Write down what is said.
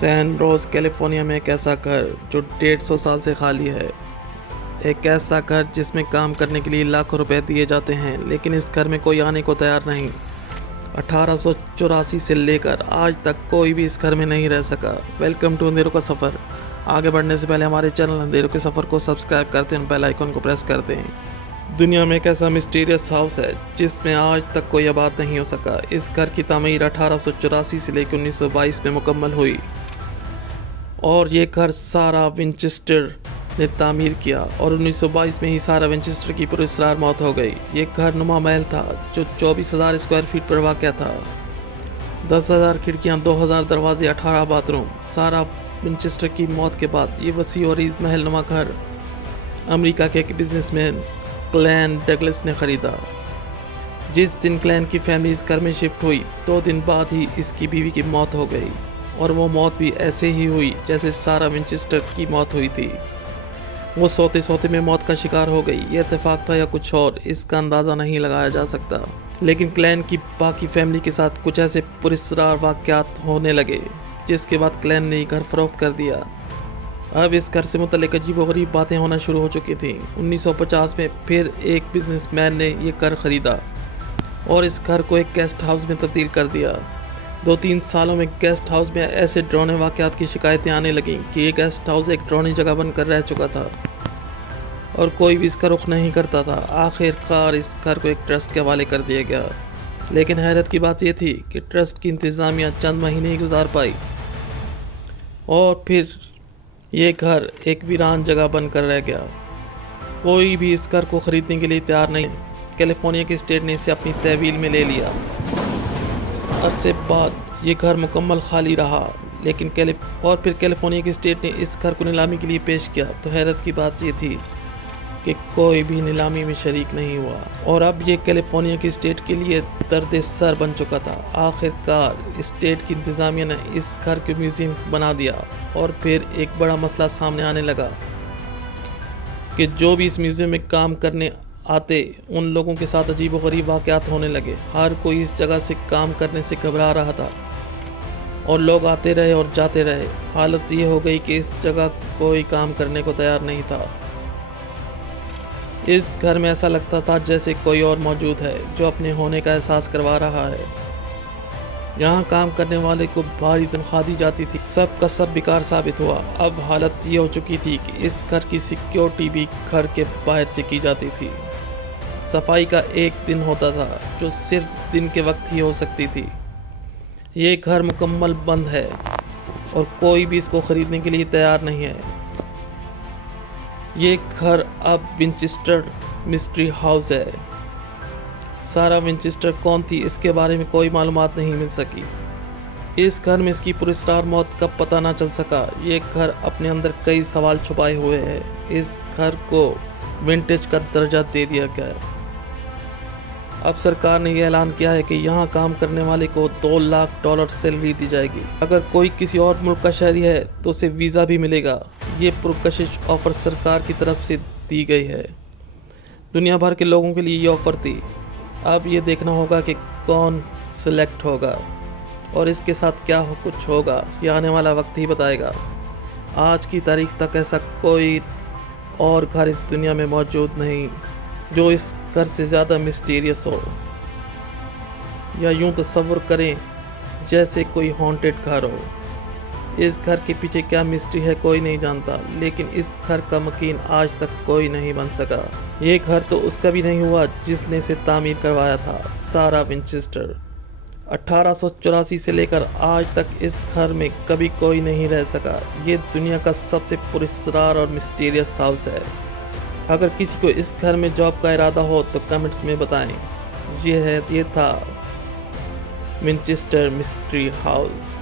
San रोज California में एक ऐसा घर जो 150 साल से खाली है। एक ऐसा घर जिसमें काम करने के लिए लाखों रुपए दिए जाते हैं, लेकिन इस घर में कोई आने को तैयार नहीं। 1884 से लेकर आज तक कोई भी इस घर में नहीं रह सका। वेलकम टू अंधेरों का सफ़र। आगे बढ़ने से पहले हमारे चैनल अंधेरों के सफ़र को सब्सक्राइब करते हैं, बेल आइकन को प्रेस करते हैं। दुनिया में एक ऐसा मिस्टीरियस हाउस है जिसमें आज तक कोई आबाद नहीं हो सका। इस घर की तामीर 1884 से लेकर 1922 में मुकम्मल हुई और ये घर सारा विंचेस्टर ने तामीर किया और 1922 में ही सारा विंचेस्टर की पुरस्कार मौत हो गई। ये घर नुमा महल था जो 24,000 स्क्वायर फीट पर वाक़या था। 10,000 खिड़कियाँ, 2,000 दरवाजे, 18 बाथरूम। सारा विंचेस्टर की मौत के बाद ये वसी और इस महल नुमा घर अमेरिका के एक बिजनेसमैन क्लैन डगलस ने ख़रीदा। जिस दिन क्लैन की फैमिली इस घर में शिफ्ट हुई 2 दिन बाद ही इसकी बीवी की मौत हो गई, और वो मौत भी ऐसे ही हुई जैसे सारा विंचेस्टर की मौत हुई थी। वो सोते सोते में मौत का शिकार हो गई। ये इत्तेफाक था या कुछ और, इसका अंदाज़ा नहीं लगाया जा सकता। लेकिन क्लैन की बाकी फैमिली के साथ कुछ ऐसे पुरस्कार वाक़यात होने लगे जिसके बाद क्लैन ने घर फरोख्त कर दिया। अब इस घर से मुतल्लिक़ अजीबोगरीब बातें होना शुरू हो चुकी थीं। 1950 में फिर एक बिजनेसमैन ने ये घर ख़रीदा और इस घर को एक गेस्ट हाउस में तब्दील कर दिया। 2-3 सालों में गेस्ट हाउस में ऐसे डरावने वाक़यात की शिकायतें आने लगीं कि ये गेस्ट हाउस एक डरावनी जगह बनकर रह चुका था और कोई भी इसका रुख नहीं करता था। आखिरकार इस घर को एक ट्रस्ट के हवाले कर दिया गया। लेकिन हैरत की बात यह थी कि ट्रस्ट की इंतज़ामिया चंद महीने ही गुजार पाई और फिर ये घर एक वीरान जगह बनकर रह गया। कोई भी इस घर को ख़रीदने के लिए तैयार नहीं। कैलिफोर्निया के स्टेट ने इसे अपनी तहवील में ले लिया। अरसे बाद ये घर मुकम्मल खाली रहा, लेकिन फिर कैलिफोर्निया के स्टेट ने इस घर को नीलामी के लिए पेश किया। तो हैरत की बात ये थी कि कोई भी नीलामी में शरीक नहीं हुआ और अब ये कैलिफोर्निया के स्टेट के लिए दर्द सर बन चुका था। आखिरकार स्टेट की इंतज़ामिया ने इस घर को म्यूज़ियम बना दिया और फिर एक बड़ा मसला सामने आने लगा कि जो भी इस म्यूज़ियम में काम करने आते उन लोगों के साथ अजीब व गरीब वाक़यात होने लगे। हर कोई इस जगह से काम करने से घबरा रहा था और लोग आते रहे और जाते रहे। हालत ये हो गई कि इस जगह कोई काम करने को तैयार नहीं था। इस घर में ऐसा लगता था जैसे कोई और मौजूद है जो अपने होने का एहसास करवा रहा है। यहाँ काम करने वाले को भारी तनख्वाह दी जाती थी। सब का सब बेकार साबित हुआ। अब हालत ये हो चुकी थी कि इस घर की सिक्योरिटी भी घर के बाहर से की जाती थी। सफाई का एक दिन होता था जो सिर्फ दिन के वक्त ही हो सकती थी। ये घर मुकम्मल बंद है और कोई भी इसको ख़रीदने के लिए तैयार नहीं है। ये घर अब विंचेस्टर मिस्ट्री हाउस है। सारा विंचेस्टर कौन थी इसके बारे में कोई मालूमात नहीं मिल सकी। इस घर में इसकी पुरस्कार मौत का पता ना चल सका। ये घर अपने अंदर कई सवाल छुपाए हुए है। इस घर को विंटेज का दर्जा दे दिया गया है। अब सरकार ने यह ऐलान किया है कि यहाँ काम करने वाले को $2 लाख सैलरी दी जाएगी। अगर कोई किसी और मुल्क का शहरी है तो उसे वीज़ा भी मिलेगा। ये पुरकशिश ऑफ़र सरकार की तरफ से दी गई है। दुनिया भर के लोगों के लिए ये ऑफ़र थी। अब ये देखना होगा कि कौन सिलेक्ट होगा और इसके साथ क्या कुछ होगा, ये आने वाला वक्त ही बताएगा। आज की तारीख तक ऐसा कोई और घर इस दुनिया में मौजूद नहीं जो इस घर से ज़्यादा मिस्टीरियस हो, या यूं तसव्वुर करें जैसे कोई हॉन्टेड घर हो। इस घर के पीछे क्या मिस्ट्री है कोई नहीं जानता, लेकिन इस घर का मकीन आज तक कोई नहीं बन सका। ये घर तो उसका भी नहीं हुआ जिसने इसे तामीर करवाया था, सारा विंचेस्टर। 1884 से लेकर आज तक इस घर में कभी कोई नहीं रह सका। ये दुनिया का सबसे पुरस्कार और मिस्टीरियस हाउस है। अगर किसी को इस घर में जॉब का इरादा हो तो कमेंट्स में बताएं। ये था विंचेस्टर मिस्ट्री हाउस।